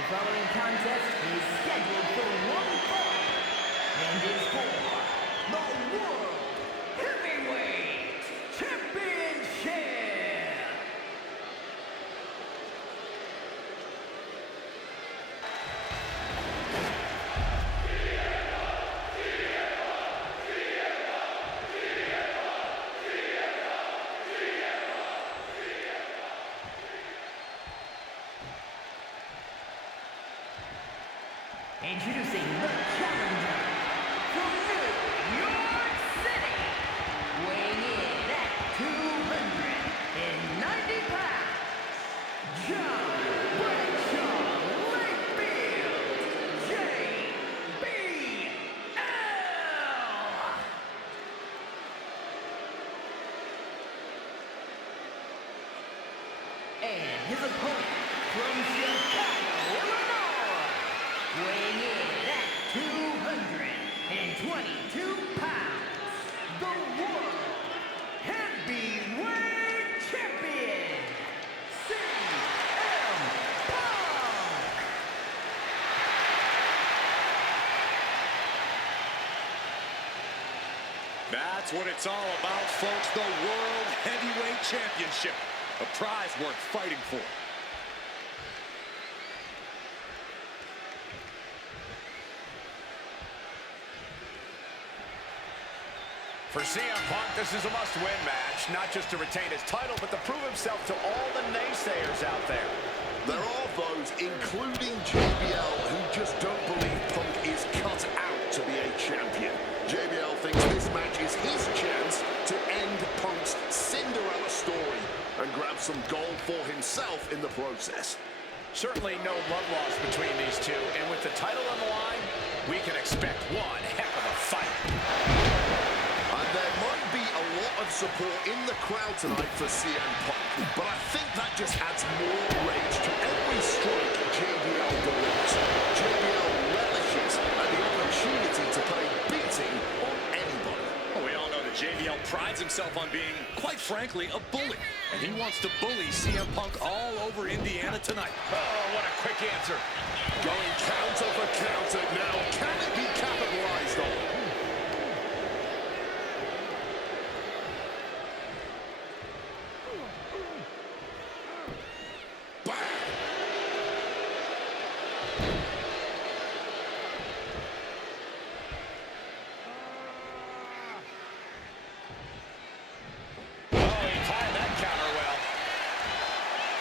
The following contest is scheduled for one fall and is for the World Heavyweight Championship. Introducing the challenger from New York City, weighing in at 290 pounds, John Bradshaw Lakefield, JBL. And his opponent from Chicago, Illinois, weighing in at 222 pounds, the World Heavyweight Champion, CM PUNK. That's what it's all about, folks. The World Heavyweight Championship. A prize worth fighting for. For CM Punk, this is a must-win match, not just to retain his title, but to prove himself to all the naysayers out there. There are those, including JBL, who just don't believe Punk is cut out to be a champion. JBL thinks this match is his chance to end Punk's Cinderella story and grab some gold for himself in the process. Certainly no love lost between these two, and with the title on the line, we can expect one heck of a fight. And there might be a lot of support in the crowd tonight for CM Punk, but I think that just adds more rage to every strike JBL delivers. JBL relishes at the opportunity to put a beating on anybody. Well, we all know that JBL prides himself on being, quite frankly, a bully. And he wants to bully CM Punk all over Indiana tonight. Oh, what a quick answer. Going counter for counter now. Can it be capitalized on?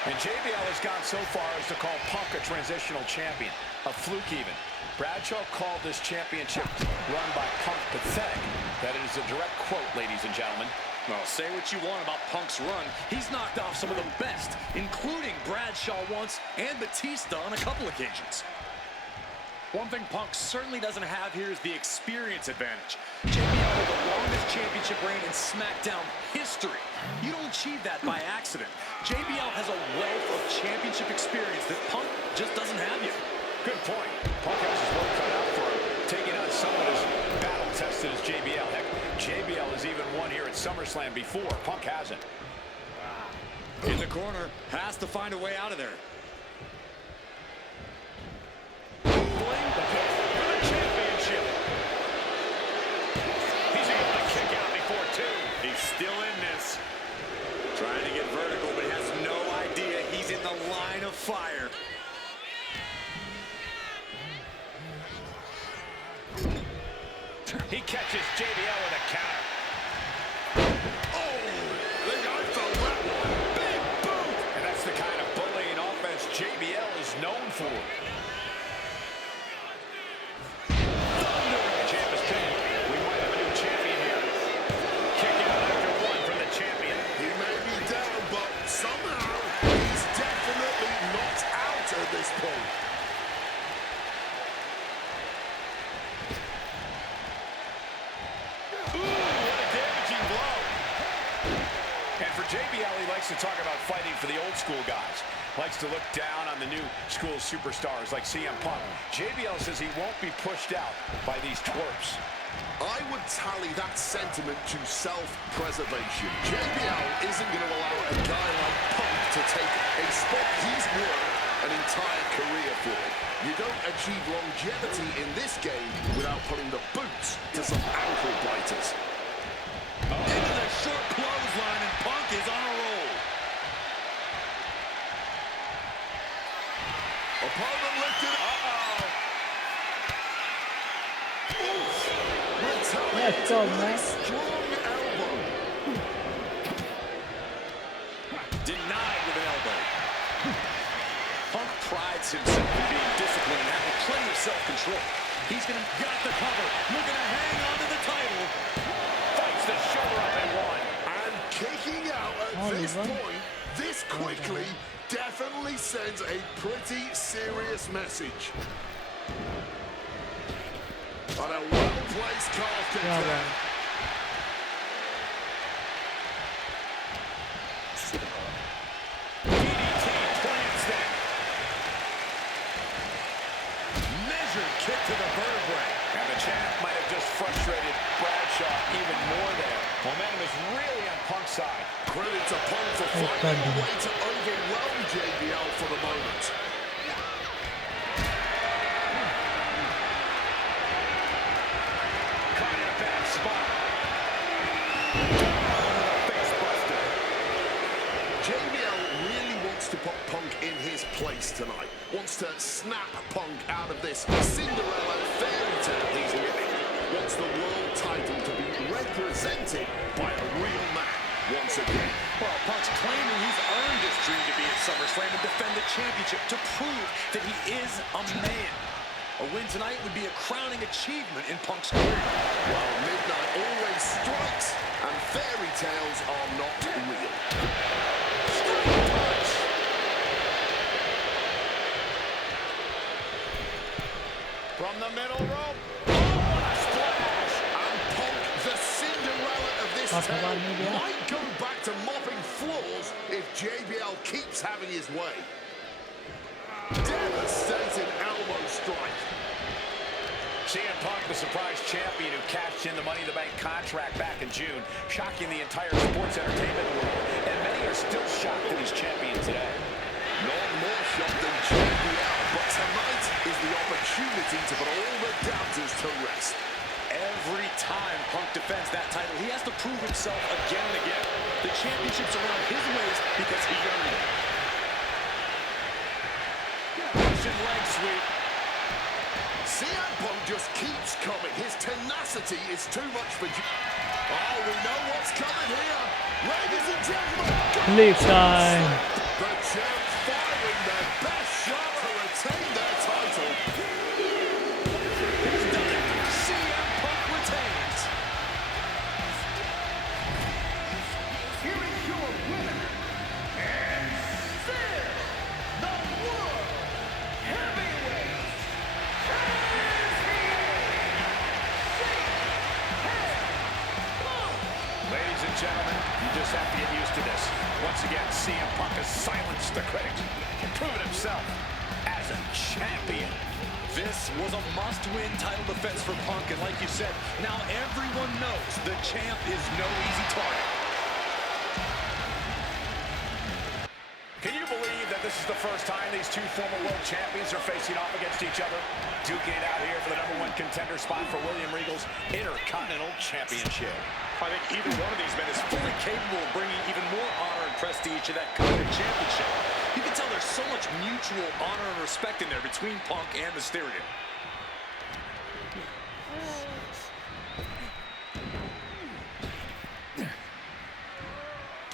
And JBL has gone so far as to call Punk a transitional champion, a fluke even. Bradshaw called this championship run by Punk pathetic. That is a direct quote, ladies and gentlemen. Well, say what you want about Punk's run. He's knocked off some of the best, including Bradshaw once and Batista on a couple occasions. One thing Punk certainly doesn't have here is the experience advantage. JBL had the longest championship reign in SmackDown history. You don't achieve that by accident. JBL has a wealth of championship experience that Punk just doesn't have yet. Good point. Punk has his work cut out for him, taking on someone as battle-tested as JBL. Heck, JBL has even won here at SummerSlam before. Punk hasn't. In the corner, has to find a way out of there. Still in this. Trying to get vertical, but has no idea he's in the line of fire. He catches JBL with a counter. Oh, the guy fell that one. Big boot. And that's the kind of bullying offense JBL is known for. JBL, he likes to talk about fighting for the old school guys. Likes to look down on the new school superstars like CM Punk. JBL says he won't be pushed out by these twerps. I would tally that sentiment to self-preservation. JBL isn't going to allow a guy like Punk to take a spot he's worked an entire career for. You don't achieve longevity in this game without putting the boots to some ankle biters. Into the short clothesline, and Punk is on a roll. Opponent lifted. Let's go, man. Strong elbow. Denied with an elbow. Punk prides himself in being disciplined and having plenty of self-control. He's going to got the cover, looking to hang on to the title. Fights the shoulder up and one. And kicking out at this point, this quickly, definitely sends a pretty serious message. On a well-placed calf kick there. DDT plants that. Measured kick to the vertebrae. And the champ might have just frustrated Bradshaw even more there. Momentum is really on Punk's side. Credit to Punk for finding a way to overwhelm JBL for the moment. Caught in a bad spot. Face buster. JBL really wants to put Punk in his place tonight. Wants to snap Punk out of this Cinderella fairy tale he's living. Wants the world title to be represented by a real man once again. Well, Punk's claiming he's earned his dream to be at SummerSlam and defend the championship to prove that he is a man. A win tonight would be a crowning achievement in Punk's career. Well, midnight always strikes, and fairy tales are not real. From the middle rope. Oh, what a splash! And Punk, the Cinderella of this tale, might go back to mopping floors if JBL keeps having his way. Devastating elbow strike. CM Punk, the surprise champion who cashed in the Money in the Bank contract back in June, shocking the entire sports entertainment world. And many are still shocked that he's champion today. No more shocked than JBL, but tonight is the opportunity to put all the doubters to rest. Every time Punk defends that title, he has to prove himself again and again. The championship's around his waist because he earned it. Russian leg sweep. CM Punk just keeps coming. His tenacity is too much for Oh, we know what's coming here. Ladies and gentlemen, Leave time. the champ firing their best shot to retain their title. He's done it. CM Punk retains. Here is your winner, and still the World Heavyweight Ladies and gentlemen, you just have to get used to this. Once again, CM Punk has silenced the critics and proven himself as a champion. This was a must-win title defense for Punk, and like you said, now everyone knows the champ is no easy target. Can you believe that this is the first time these two former world champions are facing off against each other? Duking it out here for the #1 contender spot for William Regal's Intercontinental Championship. I think either one of these men is fully capable of bringing even more honor and prestige to that coveted championship. You can tell there's so much mutual honor and respect in there between Punk and Mysterio.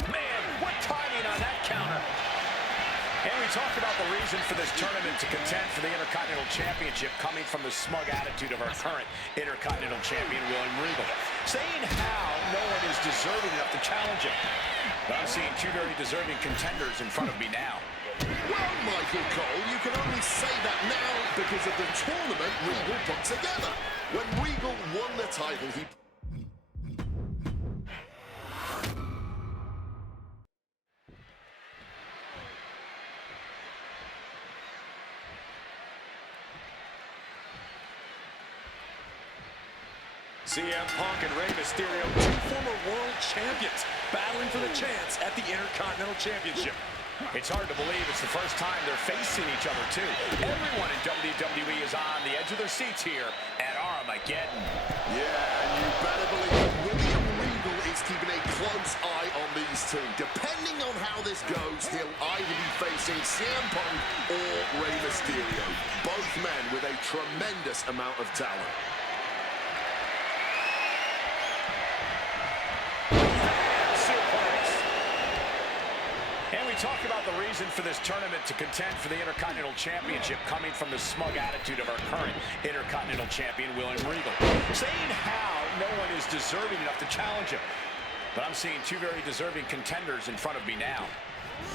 Man, what timing on that counter. And we talked about the reason for this tournament to contend for the Intercontinental Championship coming from the smug attitude of our current Intercontinental Champion, William Regal. Saying how no one is deserving enough to challenge him. But I'm seeing two very deserving contenders in front of me now. Well, Michael Cole, you can only say that now because of the tournament Regal put together. When Regal won the title, he... CM Punk and Rey Mysterio, two former world champions, battling for the chance at the Intercontinental Championship. It's hard to believe it's the first time they're facing each other, too. Everyone in WWE is on the edge of their seats here at Armageddon. Yeah, and you better believe William Regal is keeping a close eye on these two. Depending on how this goes, he'll either be facing CM Punk or Rey Mysterio. Both men with a tremendous amount of talent. And we talk about the reason for this tournament to contend for the Intercontinental Championship coming from the smug attitude of our current Intercontinental Champion, William Regal. Saying how no one is deserving enough to challenge him. But I'm seeing two very deserving contenders in front of me now.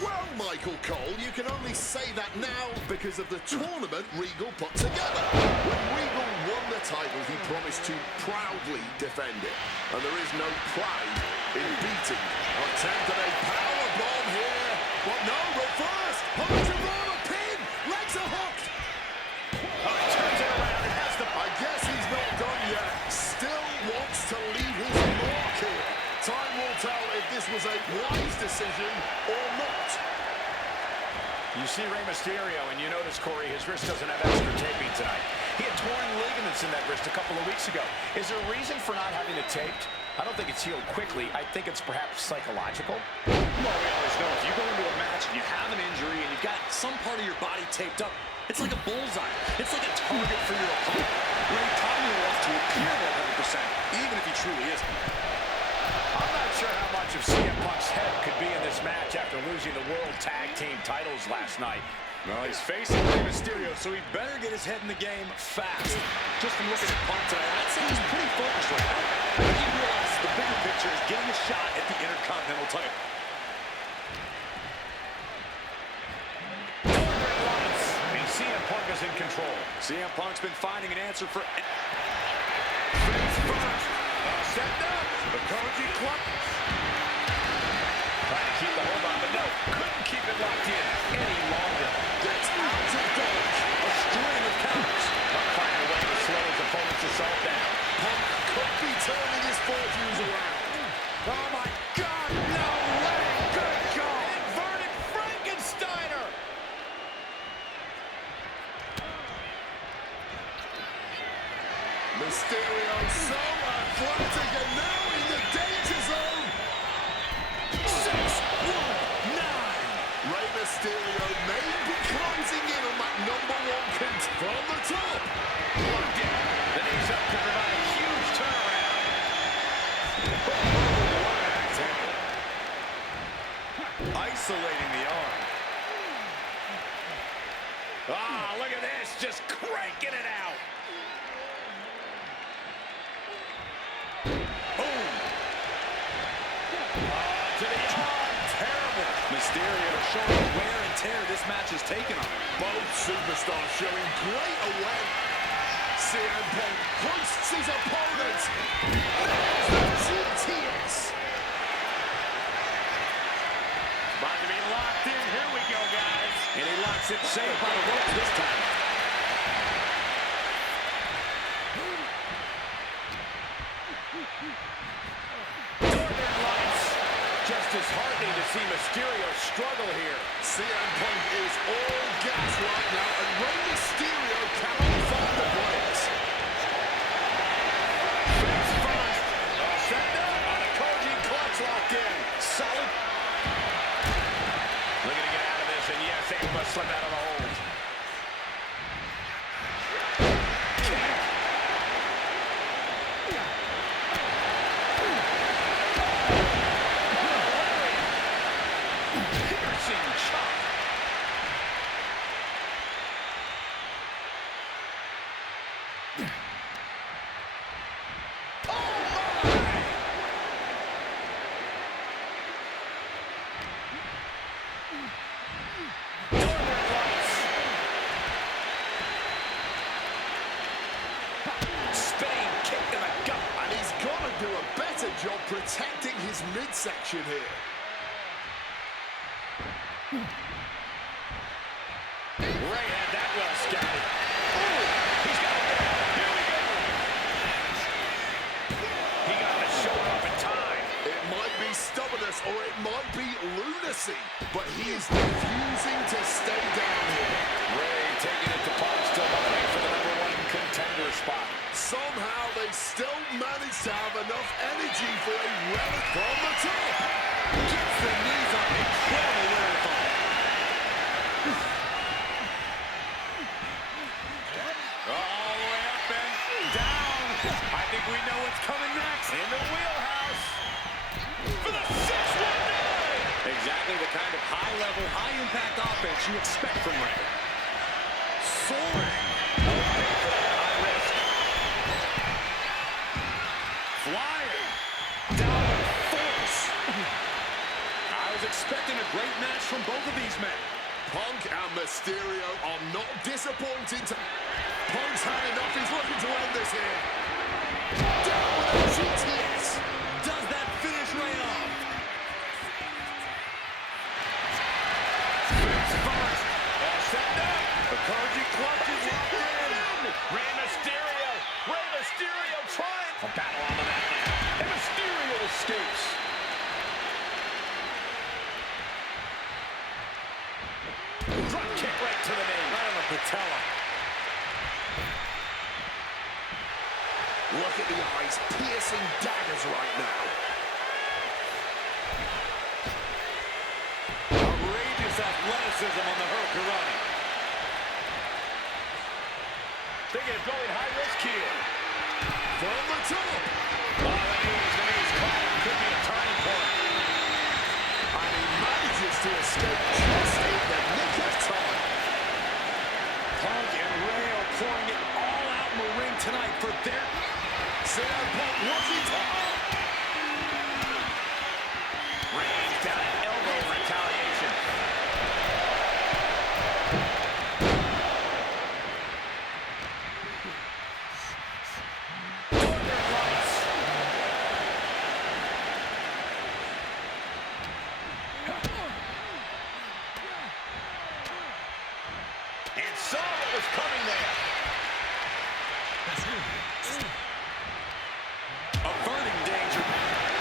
Well, Michael Cole, you can only say that now because of the tournament Regal put together. When Regal won the title, he promised to proudly defend it. And there is no pride in beating. Attempted a powerbomb here. But no, reverse. Hurricanrana pin. Legs are hooked. Oh, he turns it around and has the... I guess he's not done yet. Still wants to leave his mark here. Time will tell if this was a wise decision or not. You see Rey Mysterio, and you notice, Corey, his wrist doesn't have extra taping tonight. He had torn ligaments in that wrist a couple of weeks ago. Is there a reason for not having it taped? I don't think it's healed quickly. I think it's perhaps psychological. Well, we always know if you go into a match and you have an injury and you've got some part of your body taped up, it's like a bullseye. It's like a target for your opponent. Ray probably wants to appear 100%, even if he truly isn't. I'm not sure how much of CM Punk's head could be in this match after losing the World Tag Team titles last night. Well, he's facing Rey Mysterio, so he better get his head in the game fast. Just from looking at Punk tonight, I'd say he's pretty focused right now. I think he realizes the bigger picture is getting a shot at the Intercontinental title. And CM Punk is in control. CM Punk's been finding an answer for... Face first. Set up. The Koji Club. Trying to keep the hold on, but no. Couldn't keep it locked in any longer. Gets out of dodge. a string of counters. Punk finding a way to slow his opponent's assault down. Punk could be turning his fortunes around. Oh my God, no way! Good call! Inverted Frankensteiner! Mysterio so athletic and now in the danger zone. 6-1-9. Rey Mysterio may be closing in on that #1 count from the top. Locked in. The knees up to provide a huge turnaround. Isolating the arm. Ah, look at this, just cranking it out. Boom. To the arm, terrible. Mysterio showing the wear and tear this match has taken on him. Both superstars showing great awareness. CM Punk hoists his opponent. There's the GTS. About to be locked in. Here we go, guys. And he locks it safe by the ropes this time. Northern Lights. Just disheartening to see Mysterio struggle here. CM Punk is all gas right now, and Rey Mysterio cannot find the brakes. Face first. Set up on a Koji clutch locked in. Solid. Looking to get out of this, and yes, able to slip out of the hold. Piercing chop. Spinning kick in the gut. And he's got to do a better job protecting his midsection here. Ray had that well scouted. Oh, he's got it there. Here we go. He got the shoulder up in time. It might be stubbornness or it might be lunacy, but he is refusing to stay down here. Ray taking it to Punk, still by the spot. Somehow they still manage to have enough energy for a relic from the top. Gets the knees up. Incredible wherewithal. All the way up and down. I think we know what's coming next. In the wheelhouse. For the 619. Exactly the kind of high-level, high-impact offense you expect from Ray. Soaring. High risk. Flying. Down with force. I was expecting a great match from both of these men. Punk and Mysterio are not disappointing. Punk's had enough. He's looking to end this here. Down with a GTS. Does that finish Ray off? Face first. All set up. The Koji clutch is locked in. Rey Mysterio. Rey Mysterio trying. A battle on the mat now. And Mysterio escapes. Drop kick right to the knee. Right on the patella. Look at the eyes, piercing daggers right now. Outrageous athleticism on the Hurricanrana. Thinking of going high risk here. From the top. Oh, the knees caught. Could be a turning point. And he manages to escape just in the nick of time. Punk and Ray are pouring it all out in the ring tonight for their... CM Punk looking to... Rey's got an elbow retaliation. Northern Lights. And saw what was coming there. Averting danger.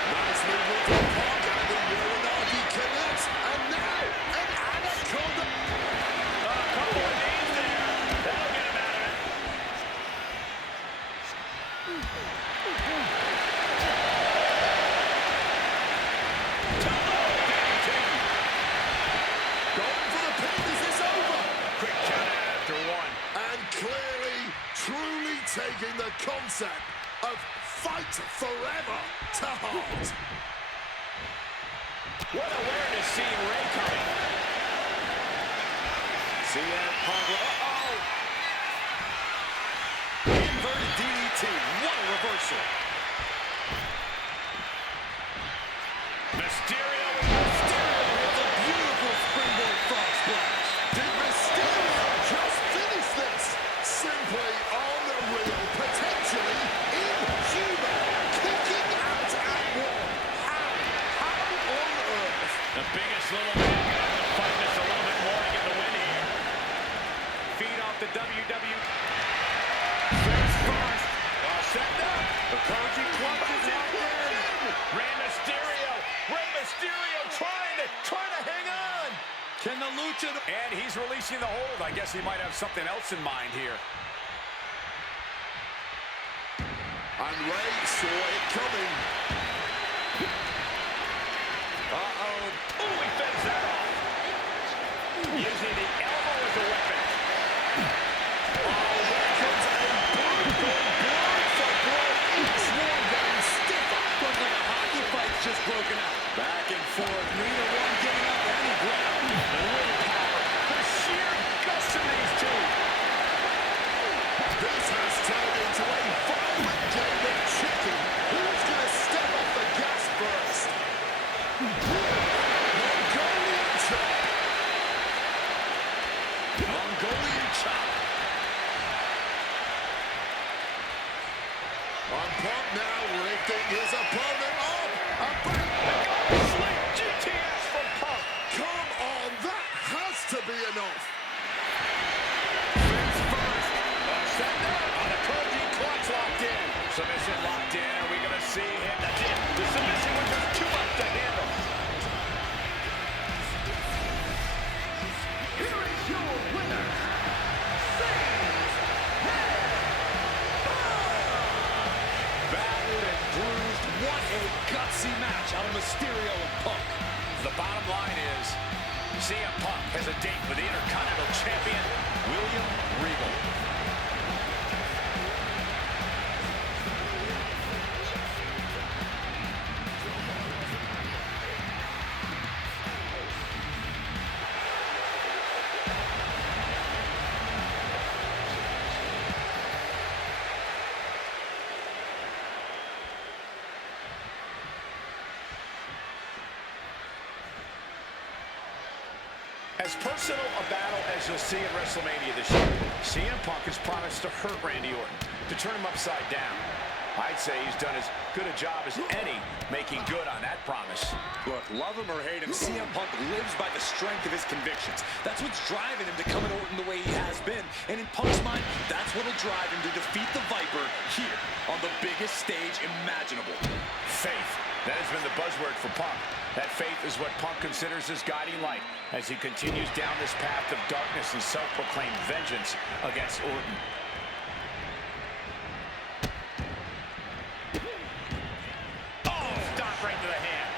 Nice movement from Punk and the Uranagi connects. And now, an anaconda. A couple of knees there. That'll get him out of it. Going for the pin. Is this over? Quick count out after one. And clearly, truly taking the concept of fight forever to heart. What awareness seeing Rey coming. CM Punk. Uh-oh. Inverted DDT. What a reversal. Mysterio. Mysterio with a beautiful springboard frog splash. Did Mysterio just finish this? Simply unreal, potentially inhuman, kicking out at one. How on earth? The biggest little man gonna have to fight this a little bit more to get the win here. Feed off the WWE. Face first. All set up. The Koji clutch is locked in. Rey Mysterio. Rey Mysterio trying to hang on. Can the Lucha... And he's releasing the hold. I guess he might have something else in mind here. And Ray saw it coming. Uh-oh. Ooh, he fends that off. Using the elbow as a weapon. Oh, here comes a brutal blow for blow. Each one getting stiffer. Looks like a hockey fight's just broken out. Back and forth. Neither one giving up any ground. The willpower. The sheer guts of these two. This has turned into a violent game of chicken. Who's going to step off the gas first? Mongolian chop. Mongolian chop. On Punk now lifting his opponent up. A back. Slick GTS from Punk. Come on, that has to be enough. Face first. Set up on the Koji clutch locked in. Submission locked in. Are we going to see him? That's it. The submission was just too much to handle. Here is your winner, CM PUNK. must-see match out of Mysterio and Punk. The bottom line is, CM Punk has a date with the Intercontinental Champion, William Regal. As personal a battle as you'll see at WrestleMania this year, CM Punk has promised to hurt Randy Orton, to turn him upside down. I'd say he's done as good a job as any making good on that promise. Look, love him or hate him, CM Punk lives by the strength of his convictions. That's what's driving him to come at Orton the way he has been. And in Punk's mind, that's what'll drive him to defeat the Viper here on the biggest stage imaginable. Faith. That has been the buzzword for Punk. That faith is what Punk considers his guiding light as he continues down this path of darkness and self-proclaimed vengeance against Orton. Oh, stop right to the hand.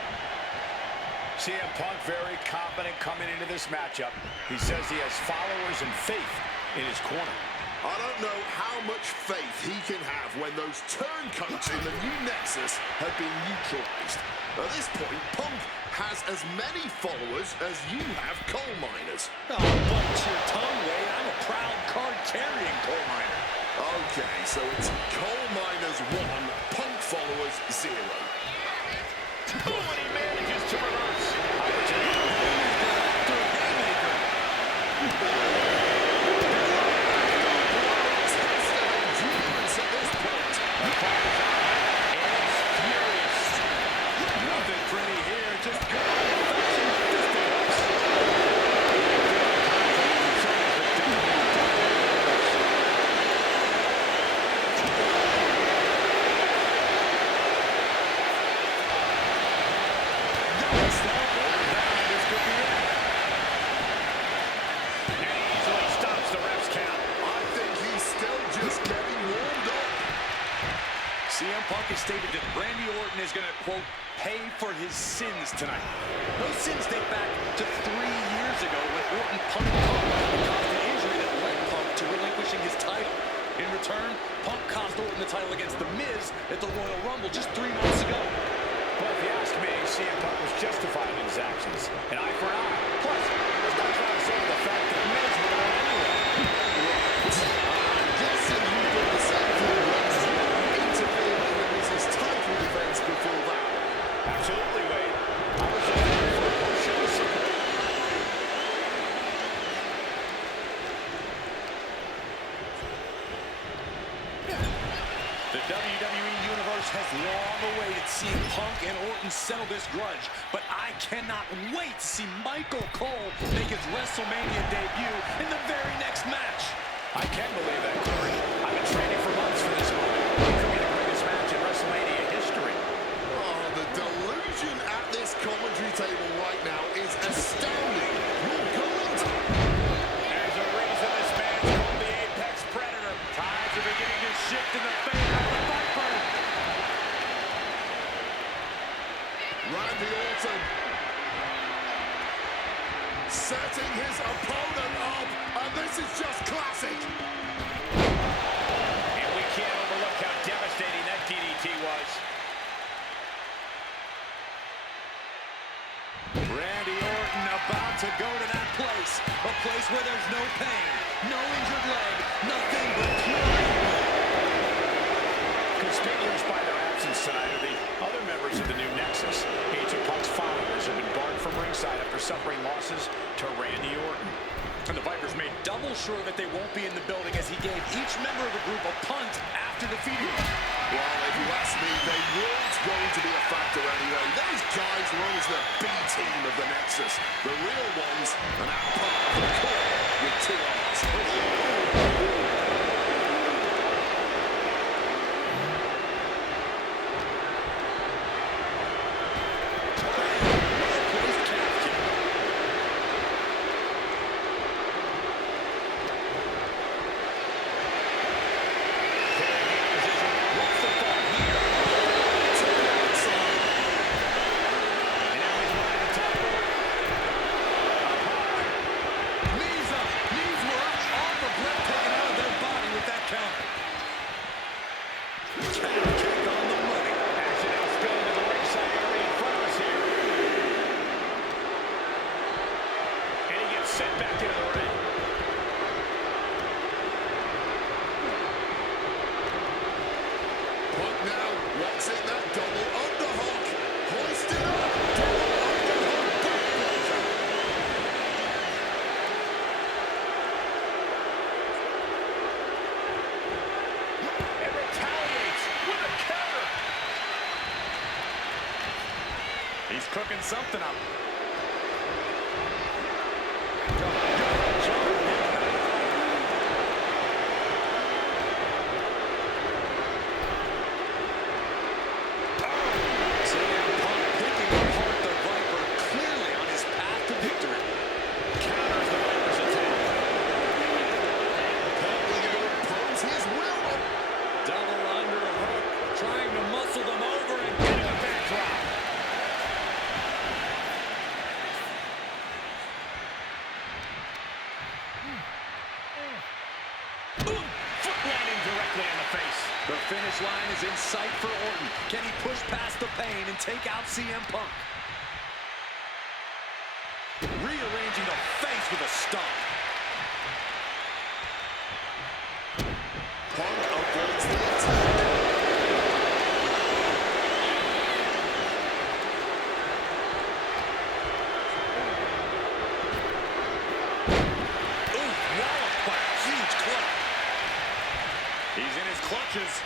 CM Punk very confident coming into this matchup. He says he has followers and faith in his corner. I don't know how much faith he can have when those turncoats in the new Nexus have been neutralized. At this point, Punk has as many followers as you have coal miners. Oh, bite your tongue, Wade. I'm a proud card-carrying coal miner. Okay, so it's coal miners 1, Punk followers 0. Oh, and he manages to reverse. Nothing pretty here, just good old-fashioned fisticuffs. CM Punk has stated that Randy Orton is going to, quote, pay for his sins tonight. Those sins date back to 3 years ago when Orton punched Punk and caused an injury that led Punk to relinquishing his title. In return, Punk cost Orton the title against The Miz at the Royal Rumble just 3 months ago. Well, if you ask me, CM Punk was justified in his actions. An eye for an eye. Plus, let's not try to solve the fact that Miz would have won anyway. I'm guessing you did the same for the Miz. Interfering in the Miz's title defense before that. Absolutely, Wade. I was just looking for a push of the circle. The WWE Universe has long awaited seeing Punk and Orton settle this grudge, but I cannot wait to see Michael Cole make his WrestleMania debut in the very next match. I can believe that, Corey. I've been training for months for this moment. It could be the greatest match in WrestleMania history. Oh, the delusion at this commentary table right now is astounding. You're good. There's a reason this man's called the Apex Predator. Tides are beginning to shift in the favor of the Viper. Randy Orton setting his opponent up, and this is just classic. And we can't overlook how devastating that DDT was. Randy Orton about to go to that place, a place where there's no pain, no injured leg, nothing but pure evil. Conspicuous by their absence tonight are the other members of the new Nexus. Each of Punk's followers have been barred from ringside after suffering losses to Randy Orton. And the Vipers made double sure that they won't be in the building as he gave each member of the group a punt after defeating them. Well, if you ask me, they weren't going to be a factor anyway. Those guys were always the B team of the Nexus. The real ones, and our part of the core with 2 R's. mixing that double underhook. Hoisted up. Double underhook backbreaker. And retaliates with a counter. He's cooking something up. CM Punk picking apart the Viper, clearly on his path to victory. Counters the Viper's attack. Punk looking to impose his will on. Double underhook, trying to muscle them over and getting a backdrop. Foot landing directly in the face. The finish line is in sight for Orton. Can he push past the pain and take out CM Punk? Rearranging the face with a stomp. Punk avoids the attack. Ooh, walloped by a huge club. He's in his clutches.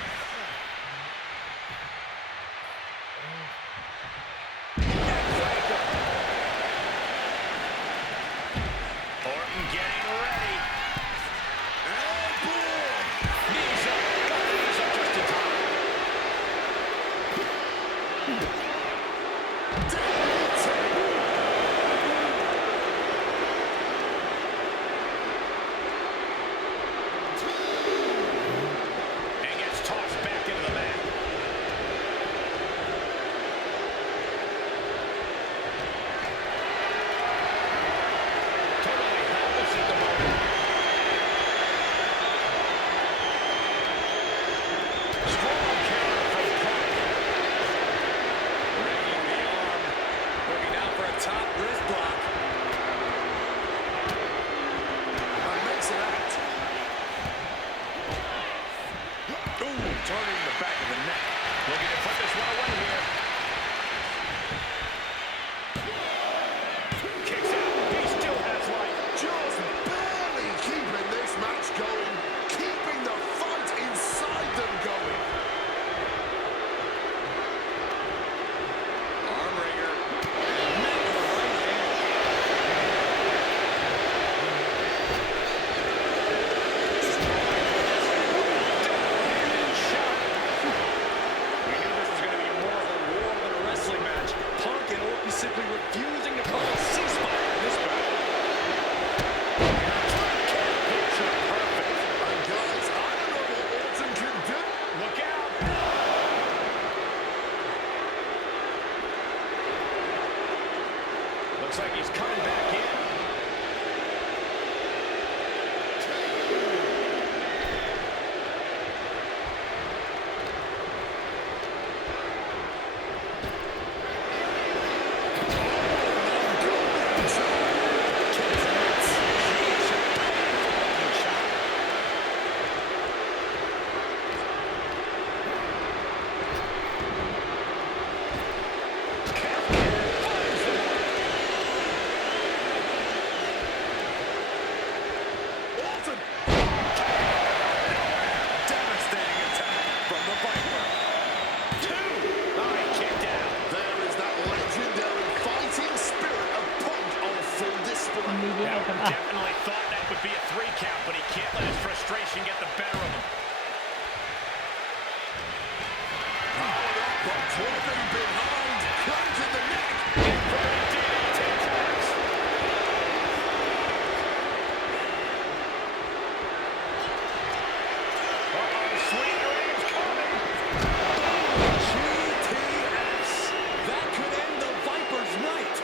Orton getting ready. Oh, boy. Knees up. Got the knees up just in time. And gets tossed back into the mat. Totally helpless at the moment. Strong counter from Punk. Wringing the arm. Looking down for a top wrist block. And makes it out. Ooh, turning the back of the neck. Looking to put this one away here. Kicks out. He still has life. Just barely keeping this match going. Keeping the fight inside them going. Arm wringer. Met with a right hand. Double-handed shot. We knew this was going to be more of a war than a wrestling match. Punk and Orton simply refusing to call a ceasefire in this battle. Picture perfect. And guys, I don't know what Orton can do. Look out. Looks like he's coming back in. Orton. Devastating attack from the Viper. Two. Oh, he kicked out. There is that legendary fighting spirit of Punk on full display. มีเยอะกันอ่ะ Definitely thought that would be a 3 count, but he can't let his frustration get the better of him. Powered up, but dropping behind. Planted the neck. Inverted DDT attacks. Uh-oh, sweet dreams coming. GTS. That could end the Viper's night.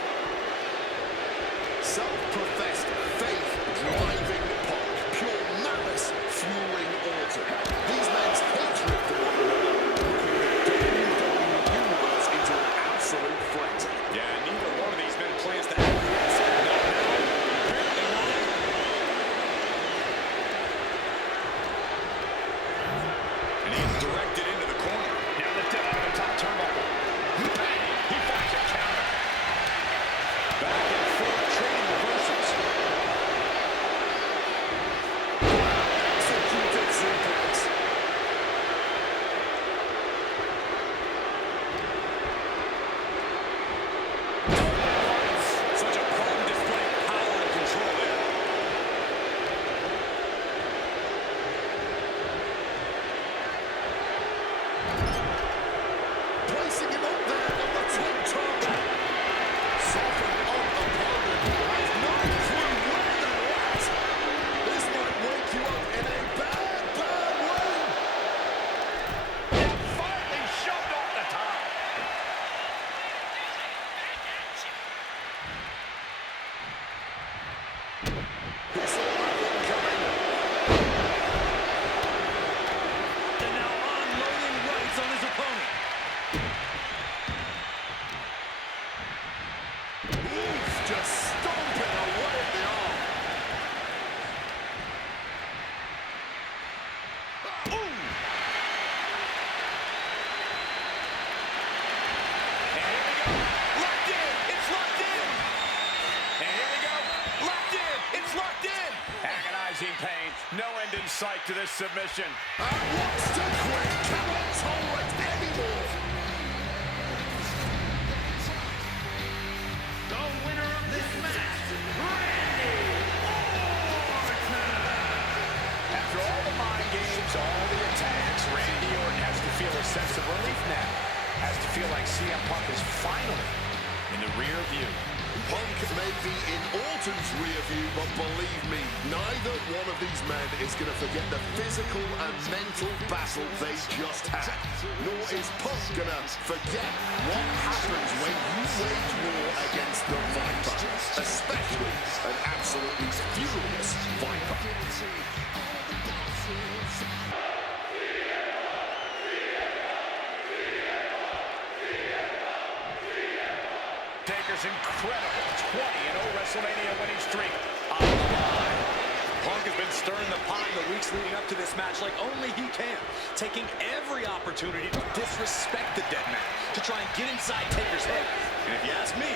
Self-professed faith driving Punk. Pure malice fueling Orton. These men's hatred for one another bringing the WWE universe into an absolute frenzy. Yeah, neither one of these men plans to acquiesce. Not now. Apparently not. And he's directed into the corner. Now lifted out of the top sight to this submission. And wants to quit. Cannot tolerate anymore. The winner of this match, Randy Orton. After all the mind games, all the attacks, Randy Orton has to feel a sense of relief now. Has to feel like CM Punk is finally in the rear view. Punk may be in Orton's rear view, but believe me, neither one of these men is going to forget the physical and mental battle they just had. Nor is Punk going to forget what happens when you wage war against the Viper, especially an absolutely furious Viper. Taker's incredible 20-0 WrestleMania winning streak on the line. Punk has been stirring the pot in the weeks leading up to this match like only he can, taking every opportunity to disrespect the dead man, to try and get inside Taker's head. And if you ask me,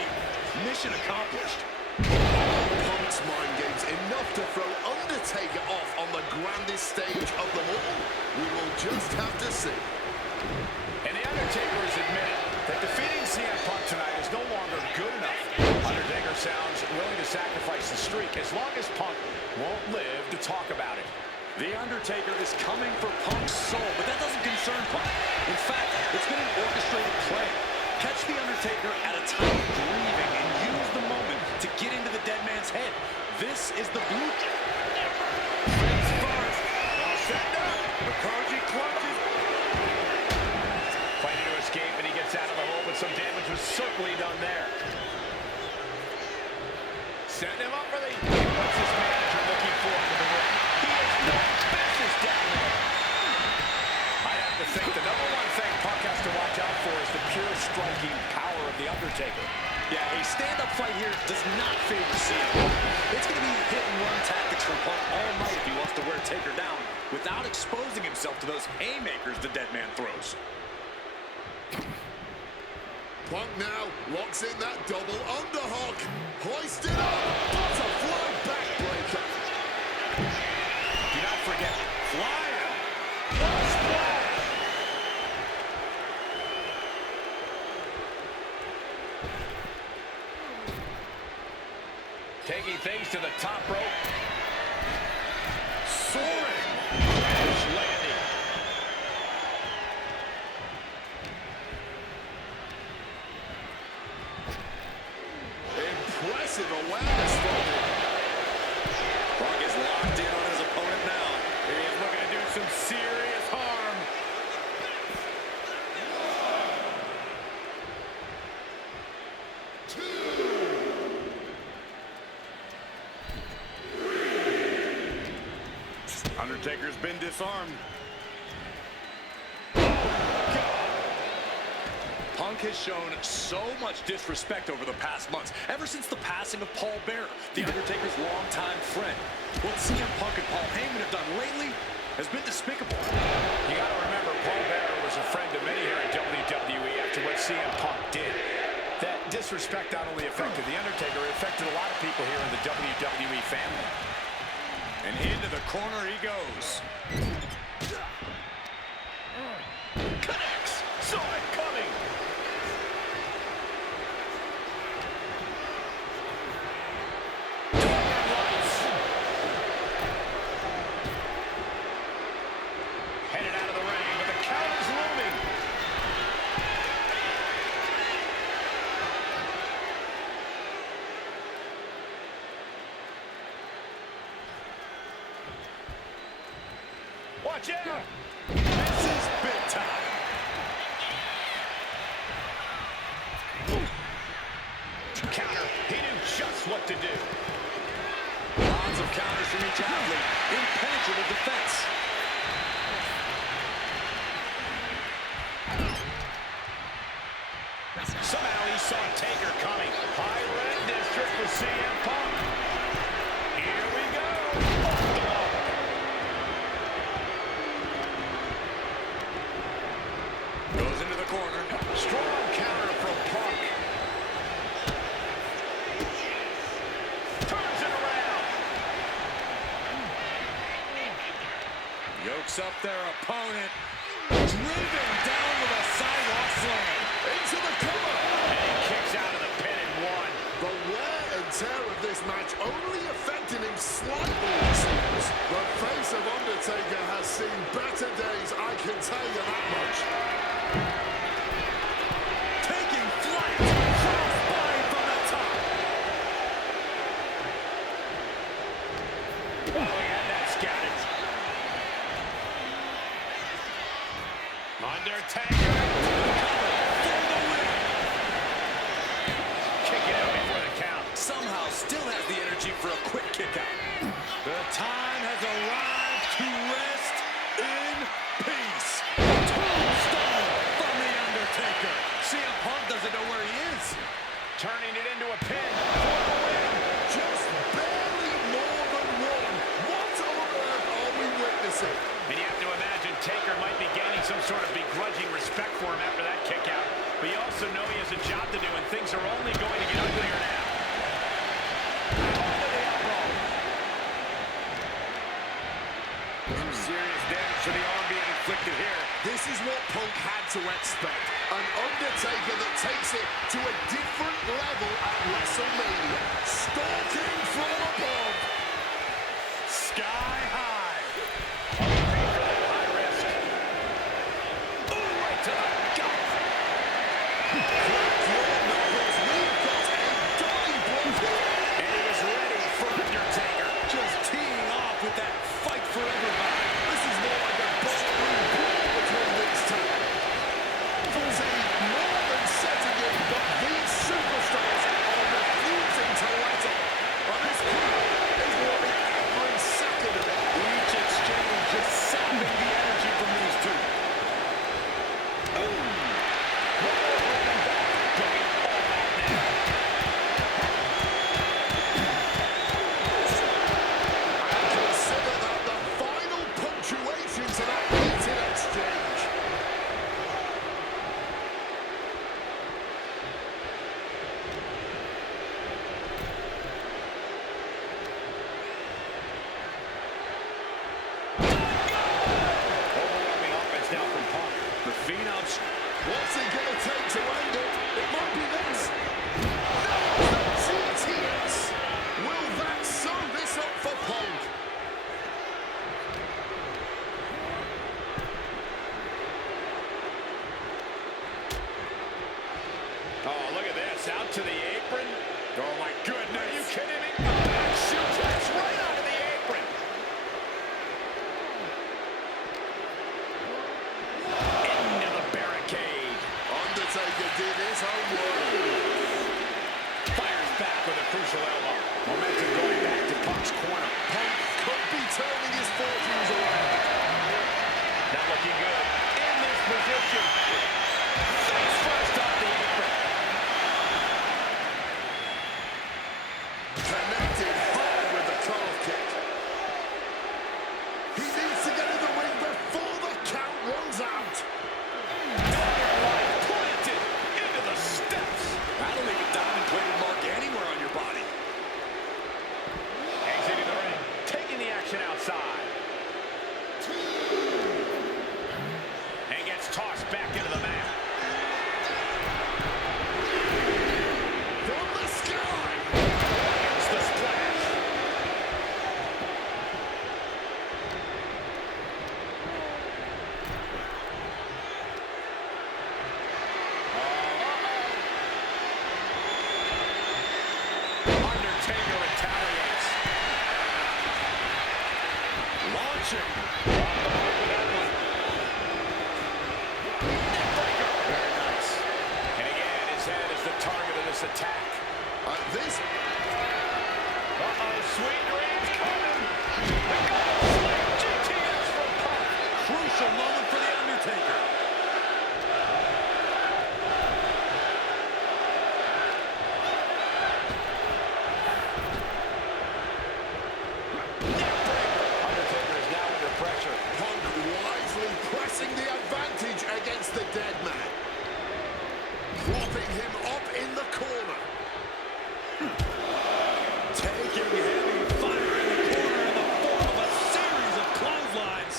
mission accomplished. Punk's mind games enough to throw Undertaker off on the grandest stage of them all. We will just have to see. And the Undertaker has admitted that defeating CM Punk tonight is no longer good enough. Undertaker sounds willing to sacrifice the streak as long as Punk won't live to talk about it. The Undertaker is coming for Punk's soul, but that doesn't concern Punk. In fact, it's been an orchestrated play. Catch the Undertaker at a time of grieving and use the moment to get into the dead man's head. This is the blueprint. Face first. Now set up. Koji clutches. Fighting to escape, and he gets out of the hole, but some damage was certainly done there. Setting him up for the... What's his manager looking for into the ring? He has no business down there. I have to think the number one thing Punk has to watch out for is the pure striking power of the Undertaker. Yeah, a stand-up fight here does not favor CM. It's going to be hit-and-run tactics from Punk all night if he wants to wear Taker down without exposing himself to those haymakers the dead man throws. Punk now locks in that double underhook. Hoisted up. Butterfly backbreaker. Do not forget, flying. Splash. Taking things to the top rope. Soaring. Crash landing. Impressive awareness from him. Punk is locked in on his opponent now. He is looking to do some serious harm. Undertaker's been disarmed. Punk has shown so much disrespect over the past months, ever since the passing of Paul Bearer, the Undertaker's longtime friend. What CM Punk and Paul Heyman have done lately has been despicable. You got to remember, Paul Bearer was a friend of many here at WWE after what CM Punk did. That disrespect not only affected the Undertaker, it affected a lot of people here in the WWE family. And into the corner he goes. Connects. Saw it coming. Headed out of the ring, but the count is looming. Watch out! This is big time. Counter. He knew just what to do. Lots of counters from each athlete. Impenetrable defense. Somehow he saw Taker coming. High red district with CM Punk. Here we go. Goes into the corner. Strong counter from Punk. Turns it around. their opponent. Driven down with a sidewalk slam. Into the cover. And he kicks out of the pin and one. The wear and tear of this match only affecting him slightly, it seems. The face of Undertaker has seen better days, I can tell you that much. Taking flight. Crossbody from the top. Oh, he had that scouted. Undertaker. For the win. Kick it out before the count. Somehow still has the energy for a quick kick out. The time has arrived to rest in peace. Tombstone from The Undertaker. CM Punk doesn't know where he is. Turning it into a pin for the win. Just barely more than one. What on earth are we witnessing? And you have to imagine Taker might be gaining some sort of begrudging respect for him after that kick out. But you also know he has a job to do, and things are only going to get uglier now. Over the elbow. Some serious damage to the arm being inflicted here. This is what Punk had to expect. An Undertaker that takes it to a different level at WrestleMania. Stalking from above. Sky high. Paid for that high risk. Ooh, right to the gut. Crack your knuckles. We've got a dying blow here. And he is ready for Undertaker. Just teeing off with that fight for everybody. This is more like a ballroom brawl between these two. Fuzzy more than setting in, but these superstars are refusing to let up. And this crowd is loving every second of it. Each exchange just sapping the energy from these two. Consider that the final punctuation to that heated exchange. Overwhelming offense now from Punk. The Phenoms. What's it going to take to end it? It might be this. No, the GTS. Will that sew this up for Punk? Oh, look at this. Out to the apron. Oh, my goodness. Are you kidding me? Back suplex right onto the apron. Into the barricade. Undertaker did his homework. Fires back with a crucial elbow. Momentum going back to Punk's corner. Punk could be turning his fortunes around. Not looking good. In this position. Face first off the apron. Connected hard with the calf kick. He needs to get in the ring before the count runs out. Planted into the steps. That'll leave a diamond plated mark anywhere on your body. Exiting the ring. Taking the action outside. And gets tossed back into the mat. From the sky. Here's the splash. Undertaker retaliates. Launching. Off the mark with that one. Neckbreaker. Very nice. And again, his head is the target of this attack. This Uh-oh, sweet dreams coming. The goal slam GTS from Punk. Crucial moment for The Undertaker. Undertaker is now under pressure. Punk wisely pressing the advantage against the dead man. Propping him up in the corner. Taking heavy fire in the corner in the form of a series of clotheslines.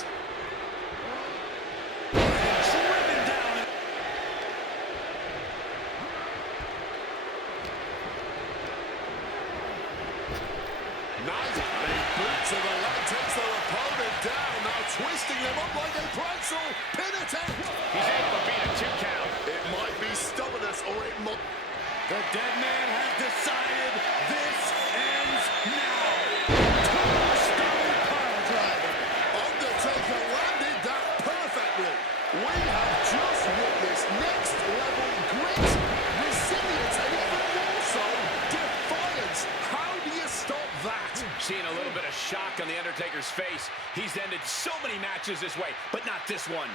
heating them up like a pretzel. Pin attempt. He's able to beat a 2 count. It might be stubbornness or it might... The dead man has decided this ends now. Tombstone pile driver. Undertaker landed that perfectly. We have just witnessed next level grit, resilience, and even more so, defiance. How do you stop that? Seeing a little bit of shock on the Undertaker's face. He's ended so many matches this way, but not this one.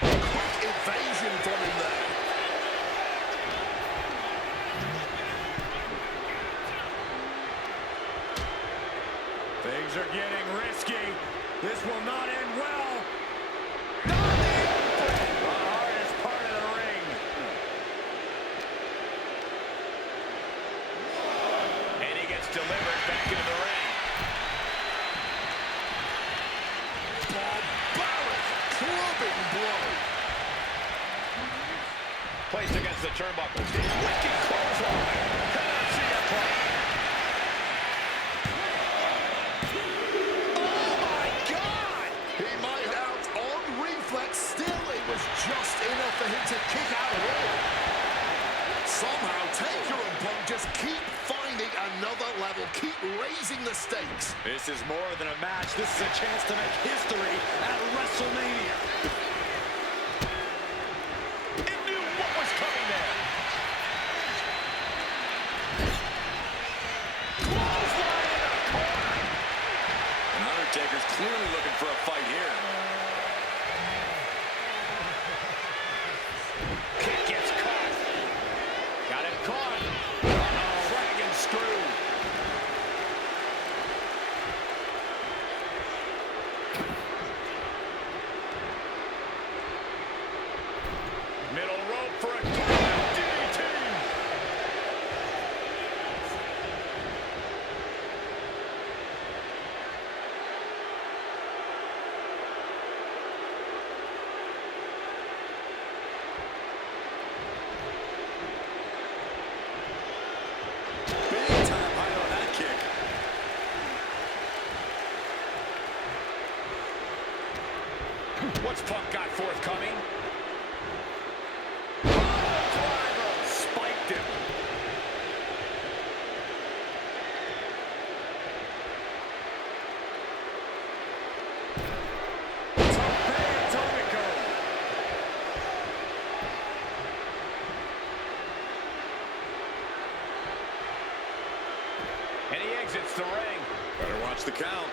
Quick evasion from him there. Things are getting risky. This will not end well. The hardest part of the ring. And he gets delivered back into the ring. Barbaric clubbing blow. Placed against the turnbuckles. Wicked clothesline. Come on, CM Punk. Oh my God! He might out on reflex. Still, it was just enough for him to kick out of it. Somehow, Taker and Punk just keep finding another level, keep raising the stakes. This is more than a match. This is a chance to make history at WrestleMania. It knew what was coming there. Clothesline in the corner. And Undertaker's clearly looking for a fight here. Kick gets caught. Got it caught. Uh-oh. Dragon screw. Middle rope for a DDT. Big time height on that kick. What's Punk got forthcoming? Spiked him. And he exits the ring. Better watch the count.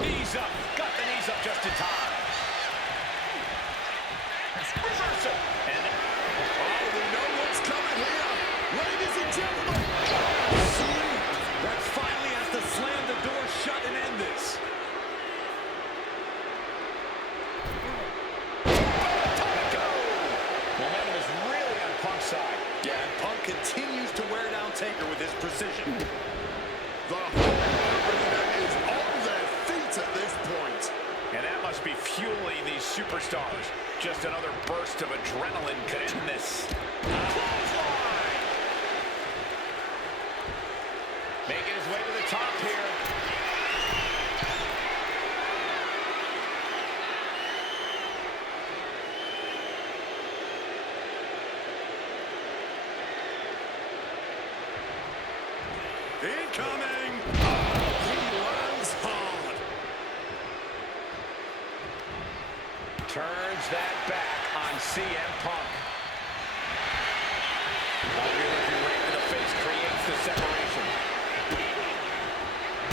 Knees up. Got the knees up just in time. Reversal. And Oh, we know what's coming here. Ladies and gentlemen. That finally has to slam the door shut and end this. momentum is really on Punk's side. Yeah, and Punk continues to wear down Taker with his precision. The whole arena is on their feet at this point. And that must be fueling these superstars. Just another burst of adrenaline could end this. Clothesline! Making his way to the top here. Incoming! He lands hard. Turns that back on CM Punk. Looking right to the face creates the separation.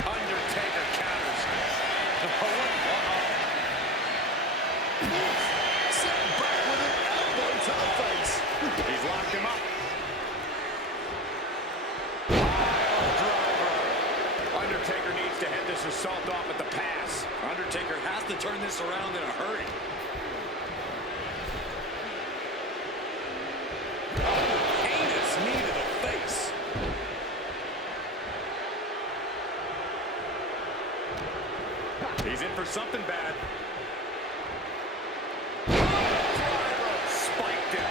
Undertaker counters. Sent back with an elbow to the face. He's locked him up. Undertaker needs to head this assault off at the pass. Undertaker has to turn this around in a hurry. Heinous knee to the face. He's in for something bad. Spiked him.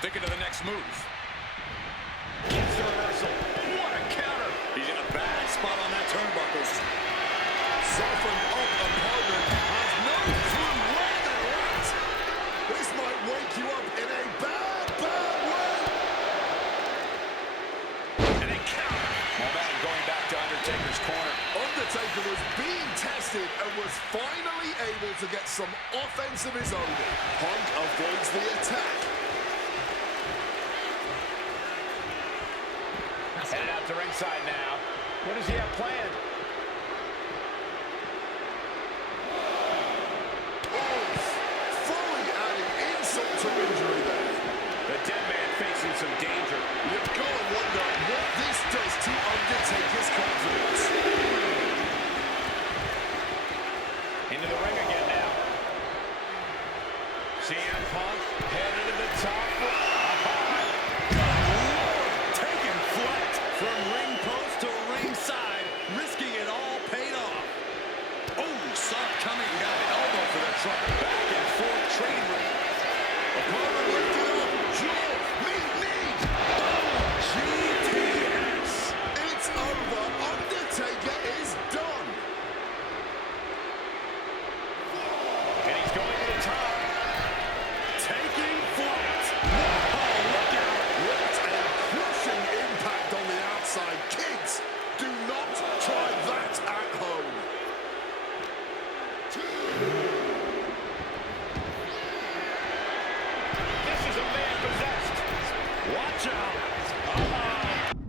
Thinking of the next move. Gets the reversal. What a counter. He's in a bad spot on that turnbuckles. Softened up opponent has no clue where they're at. This might wake you up in a bad, bad way. And a counter. Momentum going back to Undertaker's corner. Undertaker was being tested and was finally able to get some offense of his own. Punk avoids the attack. Headed out to ringside now. What does he have planned? Fully adding insult to injury there. The dead man facing some danger. You've got to wonder what this does to Undertaker's confidence. Into the ring again now. CM Punk headed to the top. Taking flight from ring post to ringside, risking it all paid off. Oh, saw it coming, got an elbow for the truck. Back and forth trading ring. Opponent lifted up. Jaw, knee. GTS. It's over. Undertaker is done. And he's going to the top. Taking flight. Oh, look out. What a crushing impact on the outside. Kids, do not try that at home. This is a man possessed. Watch out.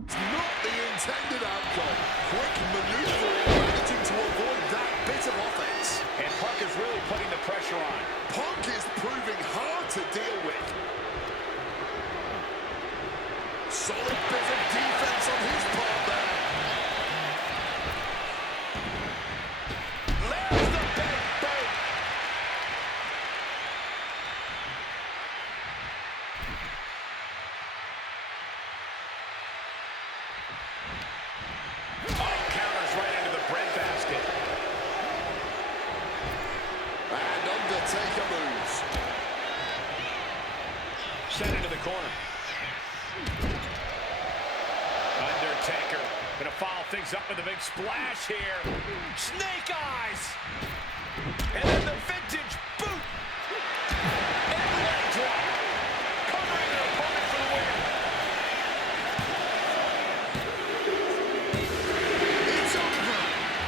It's not the intended outcome. Quick maneuvering, managing to avoid that bit of offense. And Punk is really putting the pressure on. Punk is proving hard to deal with. Solid bit of defense on his part there. There's the big boot. Oh, counters right into the breadbasket. And Undertaker moves. Sent into the corner. Undertaker gonna follow things up with a big splash here. Snake eyes. And then the vintage boot. And leg drop. Covering the opponent for the win. It's over.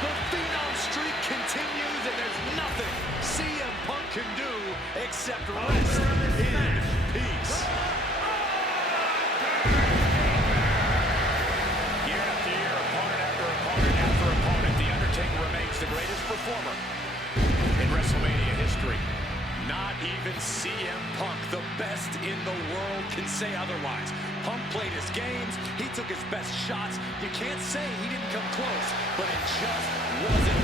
The Phenom streak continues, and there's nothing CM Punk can do except rest in peace. Year after year, opponent after opponent after opponent, The Undertaker remains the greatest performer in WrestleMania history. Not even CM Punk, the best in the world, can say otherwise. Punk played his games. He took his best shots. You can't say he didn't come close, but it just wasn't